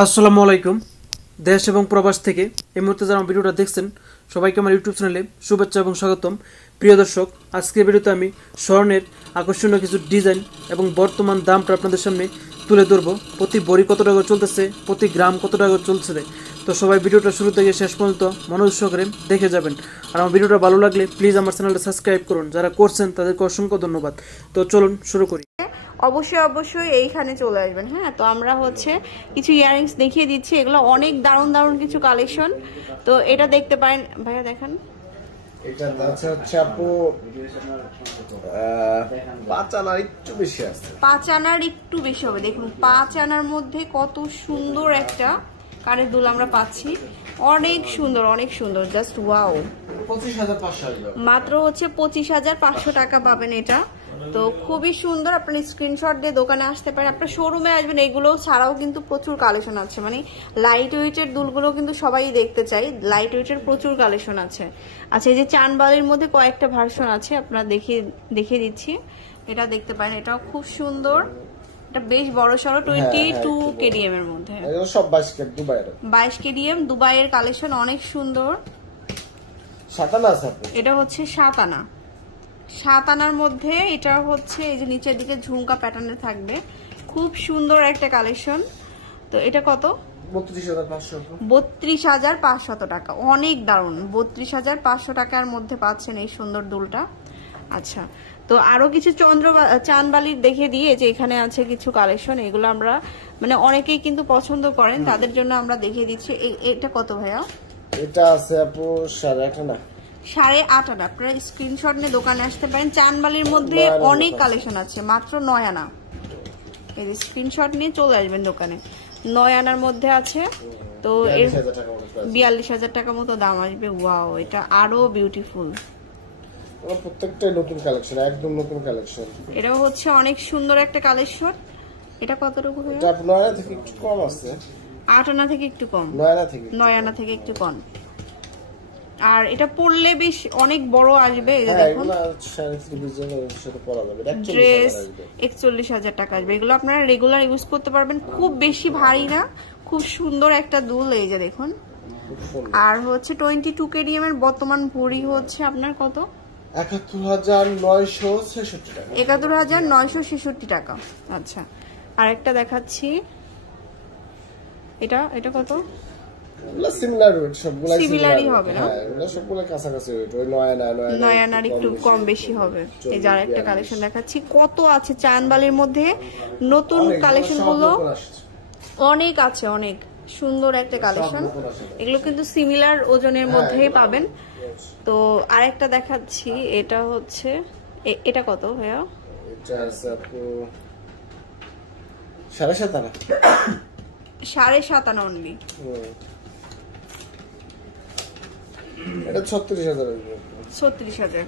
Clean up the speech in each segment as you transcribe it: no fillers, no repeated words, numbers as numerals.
আসসালামু আলাইকুম। দেশ এবং প্রবাস থেকে এই মুহূর্তে যারা ভিডিওটা দেখছেন সবাইকে আমার ইউটিউব চ্যানেলে শুভেচ্ছা এবং স্বাগতম। প্রিয় দর্শক, আজকের ভিডিওতে আমি স্বর্ণের আকর্ষণীয় কিছু ডিজাইন এবং বর্তমান দামটা আপনাদের সামনে তুলে ধরবো। প্রতি ভরি কত টাকা চলতেছে, প্রতি গ্রাম কত টাকা চলছে। তো সবাই ভিডিওটা শুরু থেকে শেষ পর্যন্ত মনোযোগ সহকারে দেখে যাবেন। আর আমার ভিডিওটা ভালো লাগলে প্লিজ আমার চ্যানেলটা সাবস্ক্রাইব করুন। যারা করছেন তাদেরকে অসংখ্য ধন্যবাদ। তো চলুন শুরু করি। অবশ্যই এইখানে চলে আসবেন। হ্যাঁ, তো আমরা কিছু ইয়াররিংস দেখিয়ে দিচ্ছি। এগুলো অনেক দারুণ কিছু কালেকশন। তো এটা দেখতে পারেন ভাইয়া, দেখেন এটা হচ্ছে আপু 5 আনার একটু বেশি আছে, 5 আনার একটু বেশি হবে। দেখুন 5 আনার মধ্যে কত সুন্দর একটা কানের দুল আমরা পাচ্ছি। অনেক সুন্দর, জাস্ট ওয়াও। 25,500 মাত্র 25,500 টাকা পাবেন এটা। তো খুবই সুন্দর। আপনি স্ক্রিনশট দিয়ে দোকানে আসতে পারেন, আপনার শোরুমে আসবেন। এগুলো ছাড়াও কিন্তু প্রচুর কালেকশন আছে, মানে লাইট ওয়েটের দুলগুলো কিন্তু সবাই দেখতে চাই। লাইট ওয়েটের প্রচুর কালেকশন আছে। আচ্ছা, এই যে চানবালির মধ্যে কয়েকটা ভার্সন আছে, আপনারা দেখিয়ে দিচ্ছি। এটা দেখতে পারেন, এটাও খুব সুন্দর। এটা বেশ বড় সড়ো 22 কেডিএম এর মধ্যে, সব 22 কেডিএম দুবাইয়ের কালেকশন, অনেক সুন্দর। 7 আনা আছে। এটা 7 আনার মধ্যে। এটা এই যে নিচের দিকে ঝুমকা প্যাটার্নে থাকবে, খুব সুন্দর একটা কালেকশন। তো এটা কত? 32,500 টাকা। অনেক দারুণ। 32,500 টাকার মধ্যে পাচ্ছেন এই সুন্দর দুলটা। আচ্ছা, তো আরো কিছু চানবালির দেখে দিয়ে যে এখানে আছে কিছু কালেকশন। এগুলো আমরা মানে অনেকেই কিন্তু পছন্দ করেন, তাদের জন্য আমরা দেখিয়ে দিচ্ছি। এটা কত ভাইয়া? এটা আছে আপু 8.5 আনা। 8.5 আনা। আপনারা স্ক্রিনশট নিয়ে দোকানে আসতে পারেন। চানবালির মধ্যে অনেক কালেকশন আছে, মাত্র 9 আনা। এই যে স্ক্রিনশট নিয়ে চলে আসবেন দোকানে। 9 আনার মধ্যে আছে। তো 42,000 টাকা মতো দাম আসবে। ওয়াও, এটা আরো বিউটিফুল। প্রত্যেকটাই নতুন কালেকশন, একদম নতুন কালেকশন। এটাও অনেক সুন্দর একটা কালেকশন। এটা কতটুকু? এটা 9 আনা থেকে একটু কম আছে। 8 আনা থেকে একটু কম। 9 আনা থেকে একটু কম। আর এটা পরলে বেশ অনেক বড় আসবে। দেখুন ড্রেস 41,000 টাকা আসবে। এগুলো আপনারা রেগুলার ইউজ করতে পারবেন। খুব বেশি ভারী না, খুব সুন্দর একটা দুল। এই যে দেখুন। আর 22 কেডিএম এর বর্তমান ভরি আপনার কত? 71,966 টাকা। 71,966 টাকা। আচ্ছা, আরেকটা দেখাচ্ছি। এটা কত? সিমিলারই হবে না? ওই 9 আনার একটু কম বেশি হবে। এই যে আরেকটা কালেকশন দেখাচ্ছি। কত আছে চানবালির মধ্যে নতুন কালেকশন গুলো অনেক আছে। অনেক সুন্দর একটা কালেকশন। এগুলো কিন্তু সিমিলার ওজনের মধ্যেই পাবেন। তো আরেকটা দেখাচ্ছি। এটা এটা কত ভাইয়া? এটা আছে আপু 7.5 আনা। 7.5 আনা অনলি। এটা 36,000 আসবে। 36,000।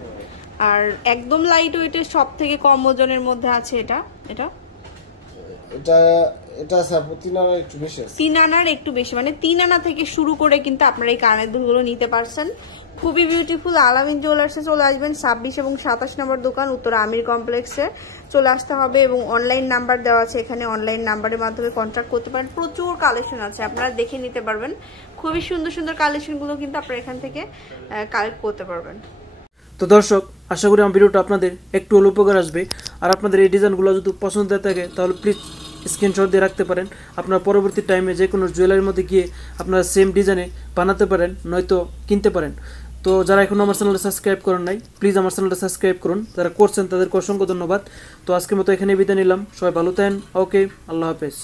আর একদম লাইট ওয়েটের সব থেকে কম ওজনের মধ্যে আছে এটা। আছে আপু 3 আনার একটু বেশি আছে। 3 আনার একটু বেশি, মানে 3 আনা থেকে শুরু করে কিন্তু আপনারা এই কানের দুলগুলো নিতে পারছেন। খুবই বিউটিফুল। আলামিন জুয়েলার্সে চলে আসবেন। 26 এবং 27 নম্বর দোকান, উত্তর আমির কমপ্লেক্সে চলে আসতে হবে। এবং অনলাইন নাম্বার দেওয়া আছে এখানে। অনলাইন নাম্বারের মাধ্যমে কন্ট্যাক্ট করতে পারেন। প্রচুর কালেকশন আছে, আপনারা দেখে নিতে পারবেন। খুবই সুন্দর কালেকশনগুলো কিন্তু আপনারা এখান থেকে কালেক্ট করতে পারবেন। তো দর্শক, আশা করি আমার ভিডিওটা আপনাদের একটু হলেও উপকার আসবে। আর আপনাদের এই ডিজাইনগুলো যদি পছন্দ থাকে তাহলে প্লিজ স্ক্রিনশট দিয়ে রাখতে পারেন। আপনার পরবর্তী টাইমে যে কোনো জুয়েলারির মধ্যে গিয়ে আপনারা সেম ডিজাইনে বানাতে পারেন, নয়তো কিনতে পারেন। তো যারা এখন আমার চ্যানেলটা সাবস্ক্রাইব করেন নাই, প্লিজ আমার চ্যানেলটা সাবস্ক্রাইব করুন। যারা করছেন তাদেরকে অসংখ্য ধন্যবাদ। তো আজকের মতো এখানে বিদায় নিলাম। সবাই ভালো থাকেন। ওকে, আল্লাহ হাফেজ।